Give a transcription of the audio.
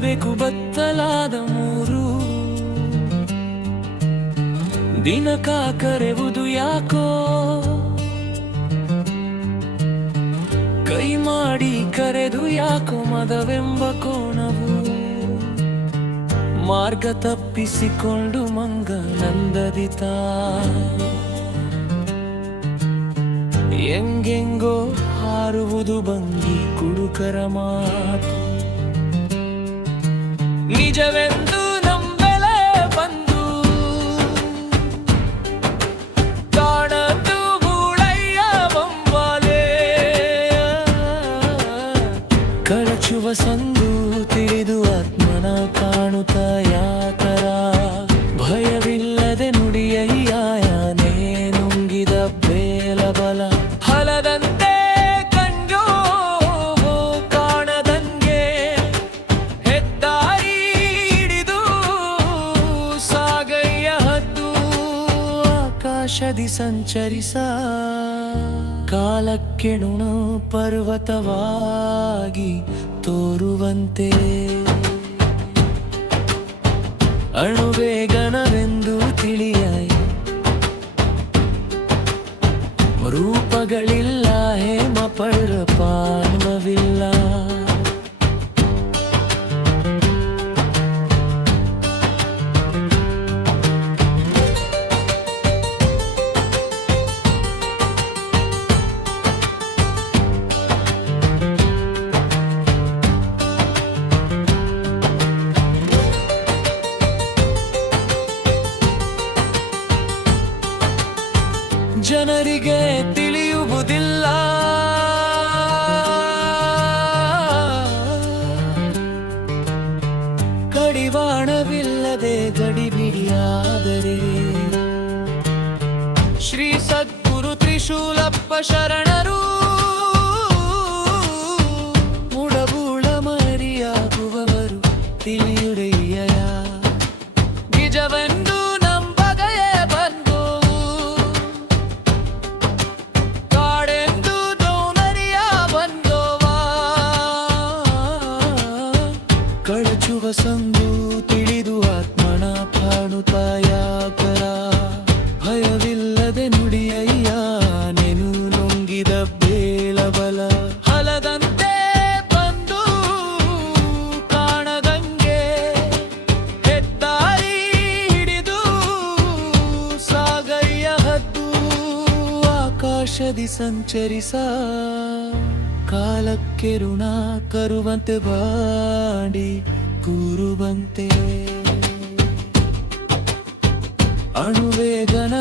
ಬೀಳಬೇಕು ಬತ್ತಲಾದ ಮೂರು ದಿನಕ ಕರೆವುದು ಯಾಕೋ ಕೈ ಮಾಡಿ ಕರೆದು ಯಾಕೋ ಮದವೆಂಬ ಕೋಣವು ಮಾರ್ಗ ತಪ್ಪಿಸಿಕೊಂಡು ಮಂಗನಂದದಿತ ಎಂಗೆಂಗೋ ಹಾರುವುದು ಬಂಗಿ ಕುಡುಕರ ಮಾತು ನಿಜವೆಂದು ನಂಬೆಲೆ ಬಂದು ಕಾಣದು ಗೂಳಯ್ಯ ಬಂಬಾಲೆ ಕಳಚುವ ಸಂದು ತಿಳಿದು ಆತ್ಮನ ಕಾಣುತ್ತ ಯಾತರ ಭಯವಿಲ್ಲದೆ ನುಡಿಯಯ್ಯ ಯಾನೇ ನುಂಗಿದ ಬೇಲ ಬಲ ಹಲದಂತೆ ಕಂಜೋ ಕಾಣದಂಗೆ ಹೆದ್ದಾರಿ ಹಿಡಿದು ಸಾಗಯ್ಯ ಹದ್ದು ಆಕಾಶದಿ ಸಂಚರಿಸ ಕಾಲಕ್ಕೆಣುಣು ಪರ್ವತವಾಗಿ ತೋರುವಂತೆ ಅಣುವೇಗನವೆಂದು ತಿಳಿಯಾಯಿ ರೂಪಗಳಿಲ್ಲ ಹೇಮ ಪರ್ಪಾನ್ವವಿಲ್ಲ ಜನರಿಗೆ ತಿಳಿಯುವುದಿಲ್ಲ ಕಡಿವಾಣವಿಲ್ಲದೆ ಗಡಿಬಿಡಿಯಾದರೆ ಶ್ರೀ ಸದ್ಗುರು ತ್ರಿಶೂಲಪ್ಪ ಶರಣರು ಮುಡಬೂಳ ಮರಿಯಾಗುವವರು ತಿಳಿಯುಡೆಯ ನಿಜವೆಂದು ಕಳಚುವ ಸಂದು ತಿಳಿದು ಆತ್ಮನ ಕಾಣುತ್ತ ಯಾಕರ ಭಯವಿಲ್ಲದೆ ನುಡಿಯಯ್ಯ ನೆನು ನುಂಗಿದ ಬೇಲ ಬಲ ಹಲದಂತೆ ಬಂದು ಕಾಣದಂಗೆ ಹೆದ್ದಾರಿ ಹಿಡಿದು ಸಾಗಯ್ಯ ಹದ್ದು ಆಕಾಶದಿ ಸಂಚರಿಸ ಕಾಲಕ್ಕೆ ಋಣ ಕರುವಂತೆ ಬಾಡಿ ಕೂರುವಂತೆ ಅಣುವೇಗನ